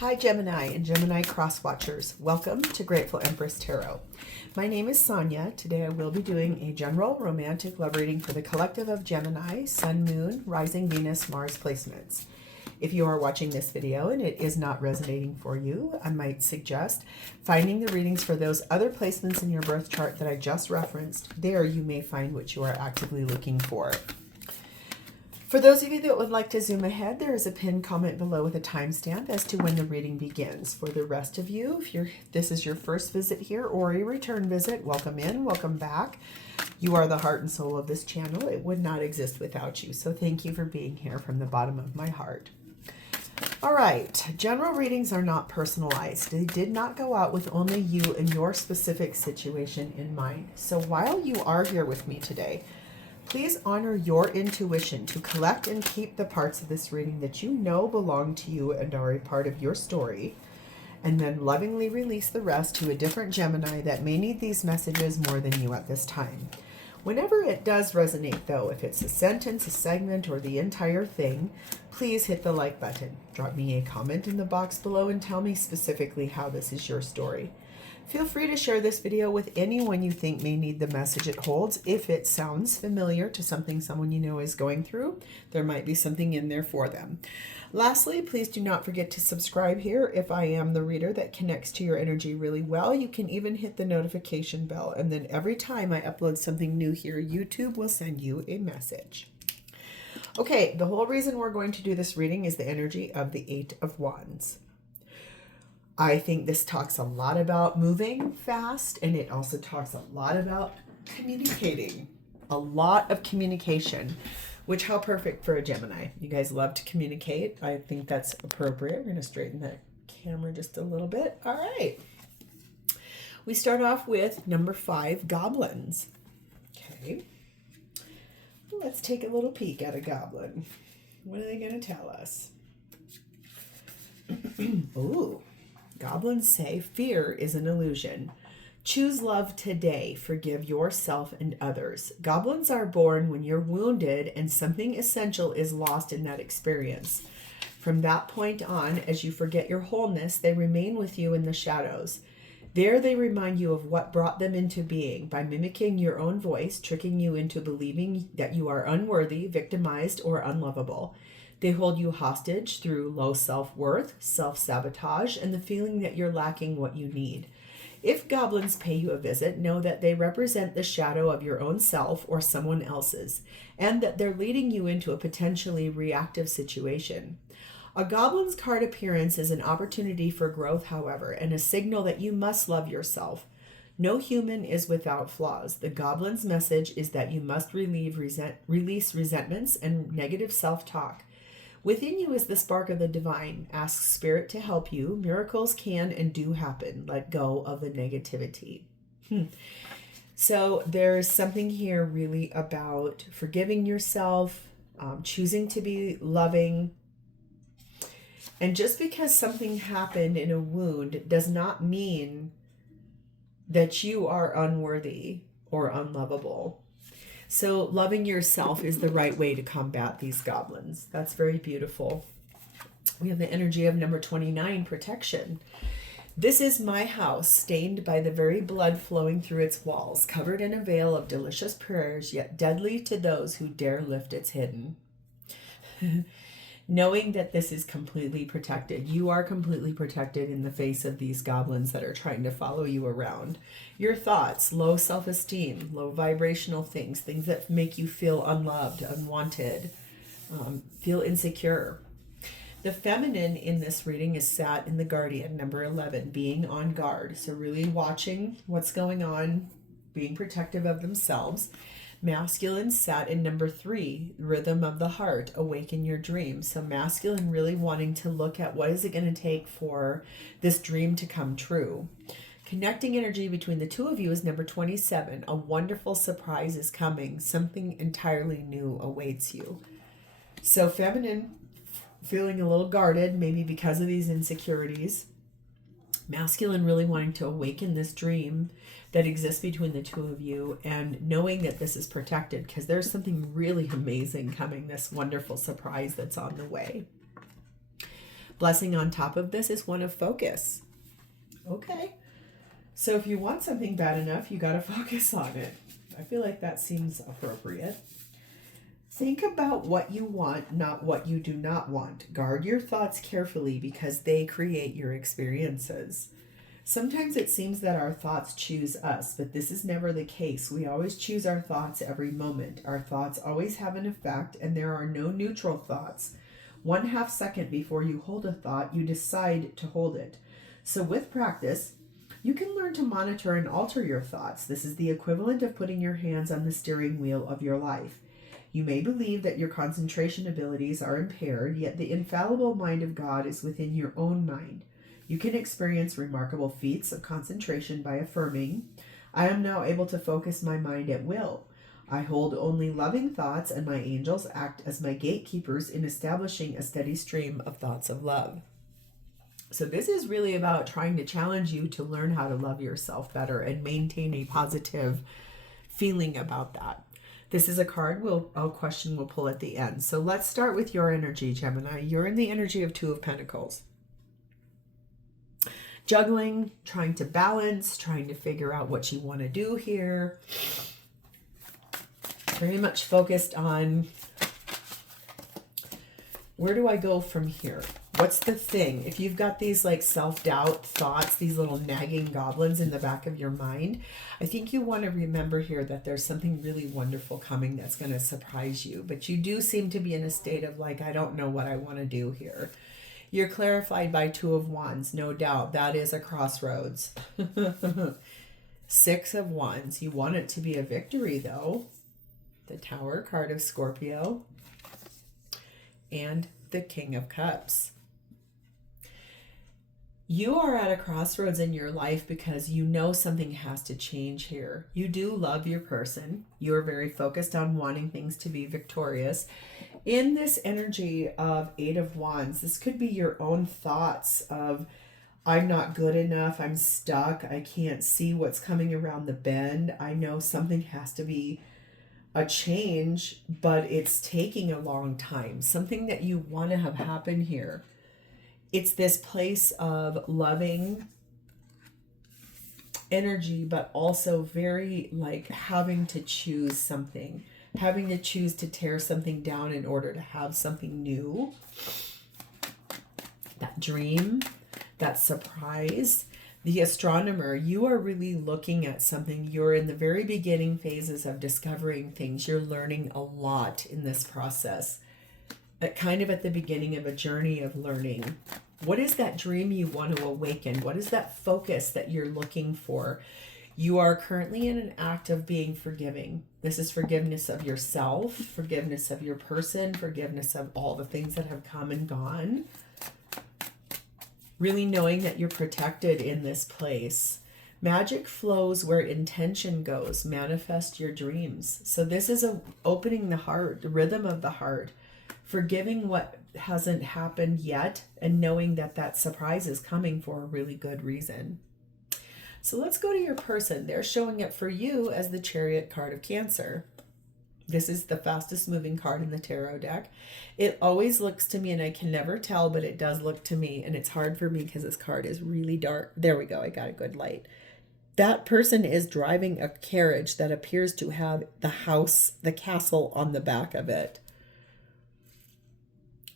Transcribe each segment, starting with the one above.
Hi Gemini and Gemini cross watchers. Welcome to Grateful Empress Tarot. My name is Sonia. Today I will be doing a general romantic love reading for the collective of Gemini, Sun, Moon, Rising, Venus, Mars placements. If you are watching this video and it is not resonating for you, I might suggest finding the readings for those other placements in your birth chart that I just referenced. There you may find what you are actively looking for. For those of you that would like to zoom ahead, there is a pinned comment below with a timestamp as to when the reading begins. For the rest of you, if this is your first visit here or a return visit, welcome in, welcome back. You are the heart and soul of this channel. It would not exist without you. So thank you for being here from the bottom of my heart. All right, general readings are not personalized. They did not go out with only you and your specific situation in mind. So while you are here with me today, please honor your intuition to collect and keep the parts of this reading that you know belong to you and are a part of your story, and then lovingly release the rest to a different Gemini that may need these messages more than you at this time. Whenever it does resonate, though, if it's a sentence, a segment, or the entire thing, please hit the like button. Drop me a comment in the box below and tell me specifically how this is your story. Feel free to share this video with anyone you think may need the message it holds. If it sounds familiar to something someone you know is going through, there might be something in there for them. Lastly, please do not forget to subscribe here. If I am the reader that connects to your energy really well, you can even hit the notification bell. And then every time I upload something new here, YouTube will send you a message. Okay, the whole reason we're going to do this reading is the energy of the Eight of Wands. I think this talks a lot about moving fast, and it also talks a lot about communicating. A lot of communication, which how perfect for a Gemini. You guys love to communicate. I think that's appropriate. We're going to straighten that camera just a little bit. All right. We start off with number 5, goblins. Okay. Let's take a little peek at a goblin. What are they going to tell us? Ooh. Goblins say fear is an illusion. Choose love today. Forgive yourself and others. Goblins are born when you're wounded and something essential is lost in that experience. From that point on, as you forget your wholeness, they remain with you in the shadows. There they remind you of what brought them into being by mimicking your own voice, tricking you into believing that you are unworthy, victimized, or unlovable. They hold you hostage through low self-worth, self-sabotage, and the feeling that you're lacking what you need. If goblins pay you a visit, know that they represent the shadow of your own self or someone else's, and that they're leading you into a potentially reactive situation. A goblin's card appearance is an opportunity for growth, however, and a signal that you must love yourself. No human is without flaws. The goblin's message is that you must release resentments and negative self-talk. Within you is the spark of the divine. Ask spirit to help you. Miracles can and do happen. Let go of the negativity. So there's something here really about forgiving yourself, choosing to be loving. And just because something happened in a wound does not mean that you are unworthy or unlovable. So loving yourself is the right way to combat these goblins. That's very beautiful. We have the energy of number 29, protection. This is my house, stained by the very blood flowing through its walls, covered in a veil of delicious prayers, yet deadly to those who dare lift its hidden. Knowing that this is completely protected. You are completely protected in the face of these goblins that are trying to follow you around. Your thoughts, low self-esteem, low vibrational things that make you feel unloved, unwanted, feel insecure. The feminine in this reading is sat in the Guardian, number 11, being on guard. So really watching what's going on, being protective of themselves. Masculine sat in number 3, rhythm of the heart, awaken your dream. So masculine really wanting to look at what is it going to take for this dream to come true. Connecting energy between the two of you is number 27. A wonderful surprise is coming. Something entirely new awaits you. So feminine feeling a little guarded, maybe because of these insecurities. Masculine really wanting to awaken this dream that exists between the two of you and knowing that this is protected because there's something really amazing coming, this wonderful surprise that's on the way. Blessing on top of this is one of focus. Okay. So if you want something bad enough, you got to focus on it. I feel like that seems appropriate. Think about what you want, not what you do not want. Guard your thoughts carefully because they create your experiences. Sometimes it seems that our thoughts choose us, but this is never the case. We always choose our thoughts every moment. Our thoughts always have an effect, and there are no neutral thoughts. 1/2 second before you hold a thought, you decide to hold it. So with practice, you can learn to monitor and alter your thoughts. This is the equivalent of putting your hands on the steering wheel of your life. You may believe that your concentration abilities are impaired, yet the infallible mind of God is within your own mind. You can experience remarkable feats of concentration by affirming, I am now able to focus my mind at will. I hold only loving thoughts, and my angels act as my gatekeepers in establishing a steady stream of thoughts of love. So this is really about trying to challenge you to learn how to love yourself better and maintain a positive feeling about that. This is a card we'll pull at the end. So let's start with your energy, Gemini. You're in the energy of Two of Pentacles. Juggling, trying to balance, trying to figure out what you want to do here. Very much focused on, where do I go from here? What's the thing? If you've got these like self-doubt thoughts, these little nagging goblins in the back of your mind, I think you want to remember here that there's something really wonderful coming that's going to surprise you. But you do seem to be in a state of like, I don't know what I want to do here. You're clarified by Two of Wands, no doubt. That is a crossroads. 6 of Wands. You want it to be a victory, though. The Tower, card of Scorpio. And the King of Cups. You are at a crossroads in your life because you know something has to change here. You do love your person. You're very focused on wanting things to be victorious. In this energy of 8 of Wands, this could be your own thoughts of, I'm not good enough, I'm stuck, I can't see what's coming around the bend. I know something has to be a change, but it's taking a long time. Something that you want to have happen here. It's this place of loving energy, but also very like having to choose something. Having to choose to tear something down in order to have something new. That dream, that surprise. The Astronomer, you are really looking at something. You're in the very beginning phases of discovering things. You're learning a lot in this process. Kind of at the beginning of a journey of learning. What is that dream you want to awaken? What is that focus that you're looking for? You are currently in an act of being forgiving. This is forgiveness of yourself, forgiveness of your person, forgiveness of all the things that have come and gone. Really knowing that you're protected in this place. Magic flows where intention goes. Manifest your dreams. So this is opening the heart, the rhythm of the heart. Forgiving what hasn't happened yet and knowing that that surprise is coming for a really good reason. So let's go to your person. They're showing up for you as the Chariot card of Cancer. This is the fastest moving card in the tarot deck. It always looks to me, and I can never tell, but it does look to me, and it's hard for me because this card is really dark. There we go. I got a good light. That person is driving a carriage that appears to have the castle on the back of it.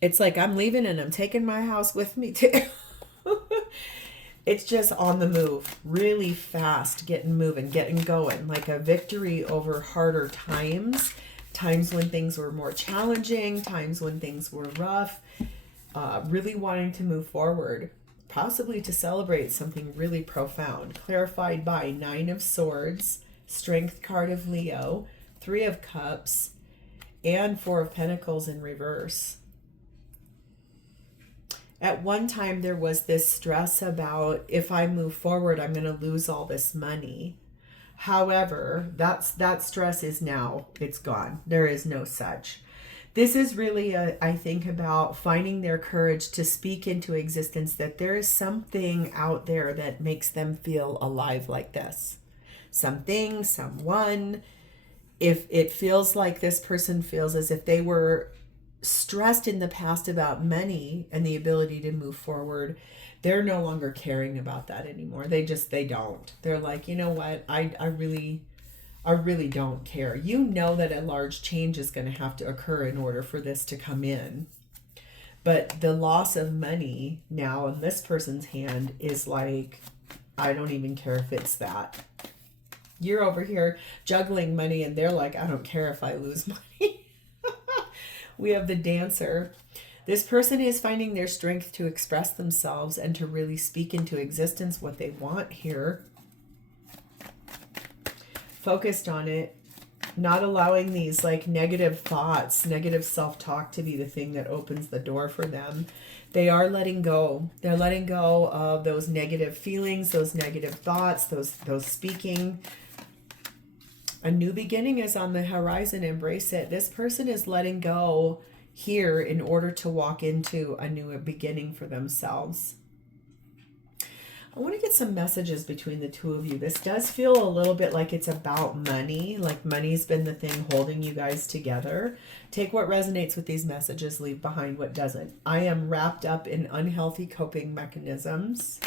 It's like I'm leaving and I'm taking my house with me too. It's just on the move, really fast, getting moving, getting going, like a victory over harder times when things were more challenging, times when things were rough, really wanting to move forward, possibly to celebrate something really profound. Clarified by 9 of Swords, Strength card of Leo, 3 of Cups, and 4 of Pentacles in reverse. At one time, there was this stress about, if I move forward, I'm going to lose all this money. However, that stress is now, it's gone. There is no such. This is really, I think, about finding their courage to speak into existence that there is something out there that makes them feel alive like this. Something, someone. If it feels like this person feels as if they were stressed in the past about money and the ability to move forward, they're no longer caring about that anymore. They don't. They're like, you know what? I really don't care. You know that a large change is going to have to occur in order for this to come in. But the loss of money now in this person's hand is like, I don't even care if it's that. You're over here juggling money and they're like, I don't care if I lose money. We have the Dancer. This person is finding their strength to express themselves and to really speak into existence what they want here. Focused on it, not allowing these like negative thoughts, negative self-talk to be the thing that opens the door for them. They are letting go. They're letting go of those negative feelings, those negative thoughts, those speaking. A new beginning is on the horizon. Embrace it. This person is letting go here in order to walk into a new beginning for themselves. I want to get some messages between the two of you. This does feel a little bit like it's about money, like money's been the thing holding you guys together. Take what resonates with these messages, leave behind what doesn't. I am wrapped up in unhealthy coping mechanisms.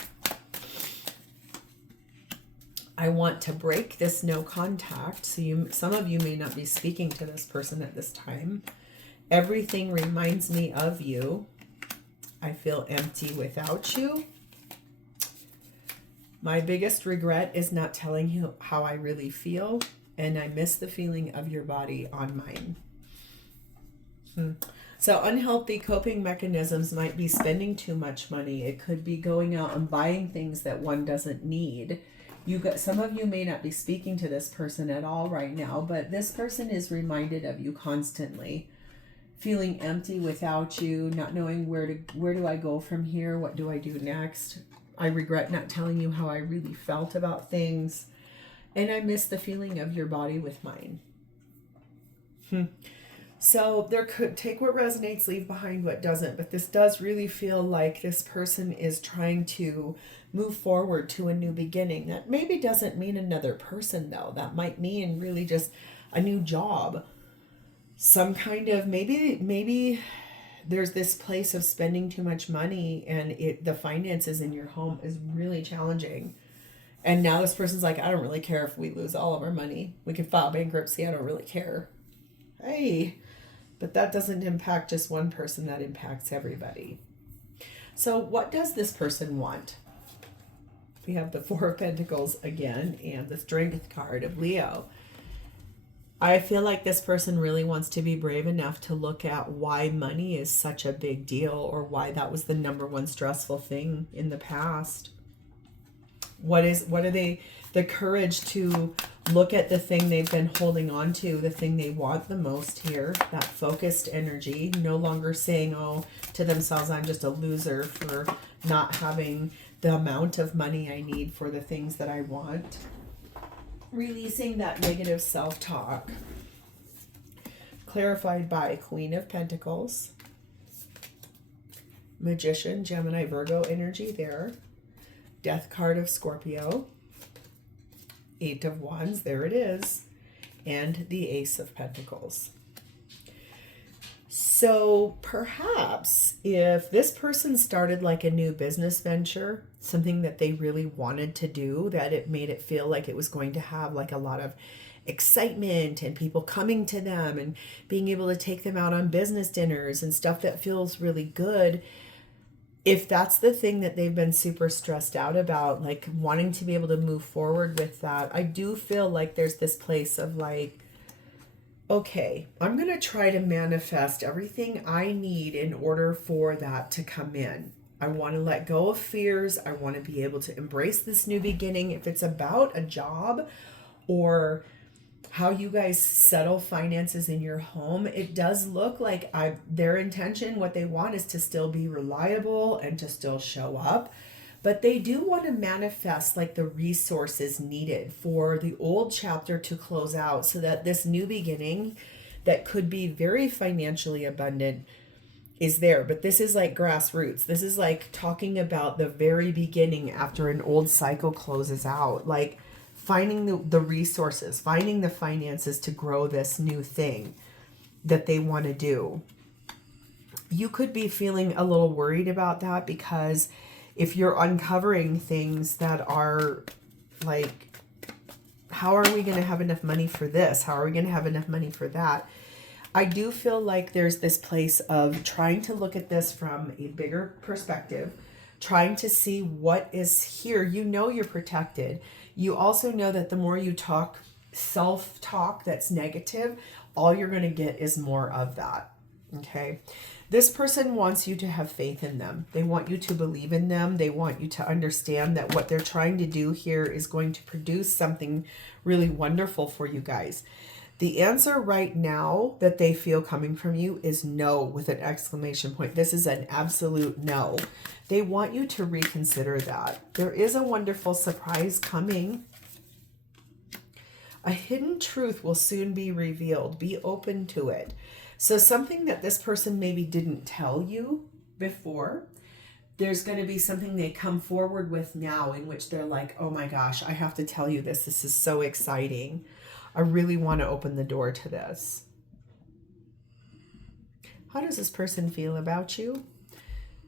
I want to break this no contact. So some of you may not be speaking to this person at this time. Everything reminds me of you. I feel empty without you. My biggest regret is not telling you how I really feel, and I miss the feeling of your body on mine. So unhealthy coping mechanisms might be spending too much money. It could be going out and buying things that one doesn't need. Some of you may not be speaking to this person at all right now, but this person is reminded of you constantly. Feeling empty without you, not knowing where do I go from here? What do I do next? I regret not telling you how I really felt about things. And I miss the feeling of your body with mine. So take what resonates, leave behind what doesn't. But this does really feel like this person is trying to move forward to a new beginning. That maybe doesn't mean another person though. That might mean really just a new job. Some kind of, maybe there's this place of spending too much money and the finances in your home is really challenging. And now this person's like, I don't really care if we lose all of our money. We can file bankruptcy. I don't really care. Hey, but that doesn't impact just one person. That impacts everybody. So what does this person want? We have the Four of Pentacles again and the Strength card of Leo. I feel like this person really wants to be brave enough to look at why money is such a big deal, or why that was the number one stressful thing in the past. What are they, the courage to look at the thing they've been holding on to, the thing they want the most here, that focused energy, no longer saying, to themselves, I'm just a loser for not having the amount of money I need for the things that I want. Releasing that negative self-talk. Clarified by Queen of Pentacles. Magician, Gemini, Virgo energy there. Death card of Scorpio. Eight of Wands, there it is. And the Ace of Pentacles. So perhaps if this person started like a new business venture, something that they really wanted to do, that it made it feel like it was going to have like a lot of excitement and people coming to them and being able to take them out on business dinners and stuff that feels really good. If that's the thing that they've been super stressed out about, like wanting to be able to move forward with that, I do feel like there's this place of like, okay, I'm going to try to manifest everything I need in order for that to come in. I want to let go of fears. I want to be able to embrace this new beginning. If it's about a job or how you guys settle finances in your home, it does look like their intention, what they want is to still be reliable and to still show up. But they do want to manifest like the resources needed for the old chapter to close out, so that this new beginning that could be very financially abundant is there. But this is like grassroots. This is like talking about the very beginning after an old cycle closes out, like finding the resources, finding the finances to grow this new thing that they want to do. you could be feeling a little worried about that, because if you're uncovering things that are like, how are we going to have enough money for this? How are we going to have enough money for that? I do feel like there's this place of trying to look at this from a bigger perspective, trying to see what is here. You know you're protected. You also know that the more you talk, self-talk that's negative, all you're going to get is more of that. Okay? This person wants you to have faith in them. They want you to believe in them. They want you to understand that what they're trying to do here is going to produce something really wonderful for you guys. The answer right now that they feel coming from you is no, with an exclamation point. This is an absolute no. They want you to reconsider that. There is a wonderful surprise coming. A hidden truth will soon be revealed. Be open to it. So something that this person maybe didn't tell you before, there's going to be something they come forward with now in which they're like, oh my gosh, I have to tell you this. This is so exciting. I really want to open the door to this. How does this person feel about you?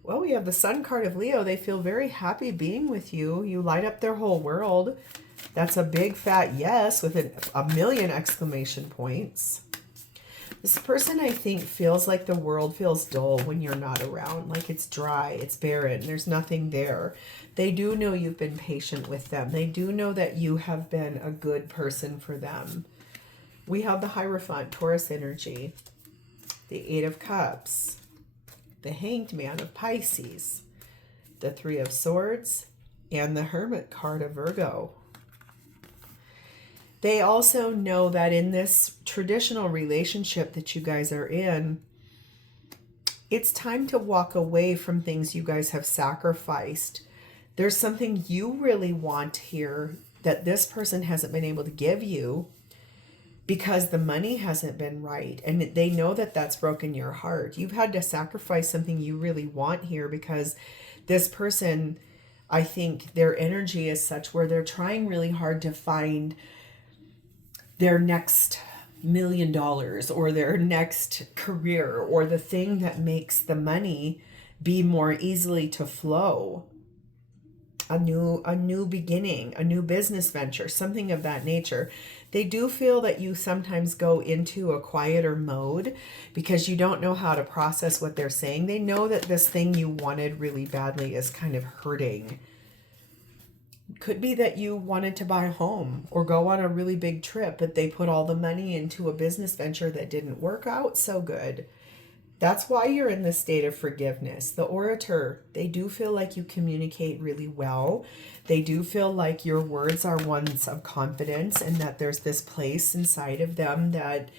Well, we have the Sun card of Leo. They feel very happy being with you. You light up their whole world. That's a big fat yes with a million exclamation points. This person, I think, feels like the world feels dull when you're not around. Like it's dry, it's barren, there's nothing there. They do know you've been patient with them. They do know that you have been a good person for them. We have the Hierophant, Taurus energy, the Eight of Cups, the Hanged Man of Pisces, the Three of Swords, and the Hermit card of Virgo. They also know that in this traditional relationship that you guys are in, it's time to walk away from things you guys have sacrificed. There's something you really want here that this person hasn't been able to give you because the money hasn't been right. And they know that that's broken your heart. You've had to sacrifice something you really want here because this person, I think their energy is such where they're trying really hard to find their next $1 million or their next career or the thing that makes the money be more easily to flow. A new beginning, a new business venture, something of that nature. They do feel that you sometimes go into a quieter mode because you don't know how to process what they're saying. They know that this thing you wanted really badly is kind of hurting. Could be that you wanted to buy a home or go on a really big trip, but they put all the money into a business venture that didn't work out so good. That's why you're in this state of forgiveness. The Orator, they do feel like you communicate really well. They do feel like your words are ones of confidence and that there's this place inside of them that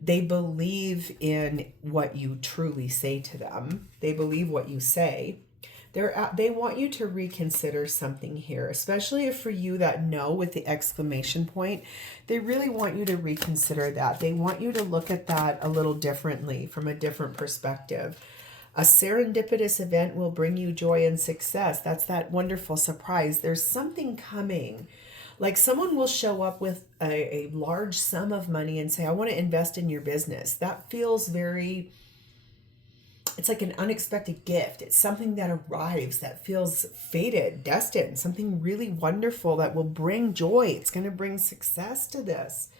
they believe in what you truly say to them. They believe what you say. They want you to reconsider something here, especially if for you that no with the exclamation point, they really want you to reconsider that. They want you to look at that a little differently from a different perspective. A serendipitous event will bring you joy and success. That's that wonderful surprise. There's something coming. Like someone will show up with a large sum of money and say, I want to invest in your business. That feels very... It's like an unexpected gift. It's something that arrives that feels fated, destined, something really wonderful that will bring joy. It's going to bring success to this.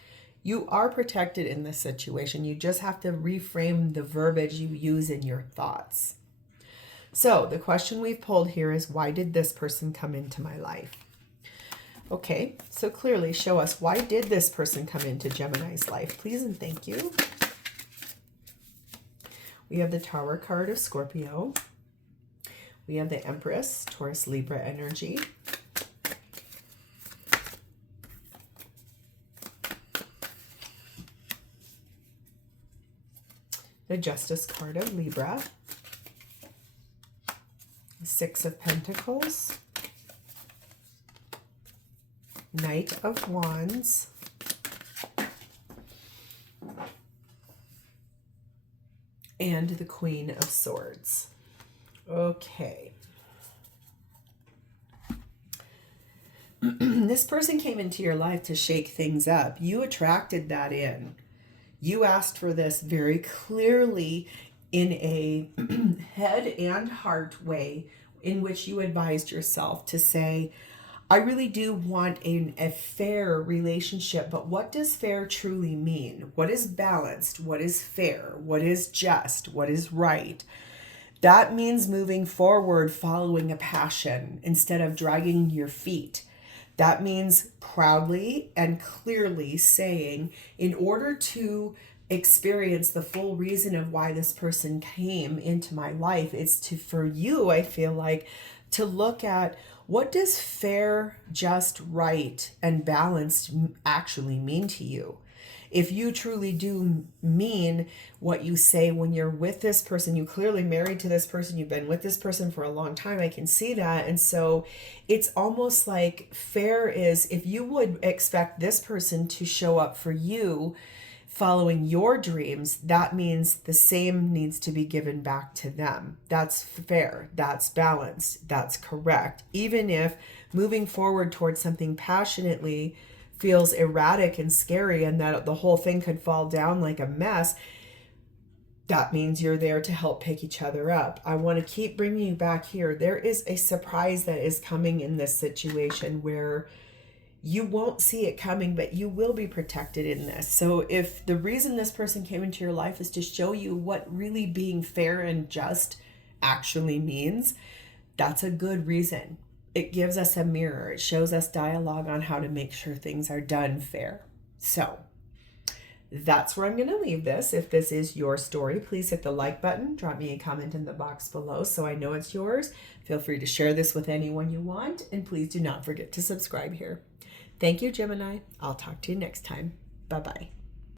You are protected in this situation. You just have to reframe the verbiage you use in your thoughts. So the question we've pulled here is, why did this person come into my life? Okay, so clearly show us, why did this person come into Gemini's life? Please and thank you. We have the Tower card of Scorpio. We have the Empress, Taurus Libra energy. The Justice card of Libra. The Six of Pentacles. Knight of Wands. And the Queen of Swords. Okay. This person came into your life to shake things up. You attracted that in. You asked for this very clearly in a head and heart way in which you advised yourself to say, I really do want a fair relationship, but what does fair truly mean? What is balanced? What is fair? What is just? What is right? That means moving forward following a passion instead of dragging your feet. That means proudly and clearly saying, in order to experience the full reason of why this person came into my life, it's to, for you, I feel like, to look at what does fair, just, right, and balanced actually mean to you. If you truly do mean what you say when you're with this person, you clearly married to this person, you've been with this person for a long time, I can see that. And so it's almost like fair is, if you would expect this person to show up for you following your dreams, that means the same needs to be given back to them. That's fair, that's balanced, that's correct. Even if moving forward towards something passionately feels erratic and scary and that the whole thing could fall down like a mess, that means you're there to help pick each other up. I want to keep bringing you back here. There is a surprise that is coming in this situation where you won't see it coming, but you will be protected in this. So if the reason this person came into your life is to show you what really being fair and just actually means, that's a good reason. It gives us a mirror. It shows us dialogue on how to make sure things are done fair. So that's where I'm going to leave this. If this is your story, please hit the like button. Drop me a comment in the box below so I know it's yours. Feel free to share this with anyone you want. And please do not forget to subscribe here. Thank you, Gemini. I'll talk to you next time. Bye-bye.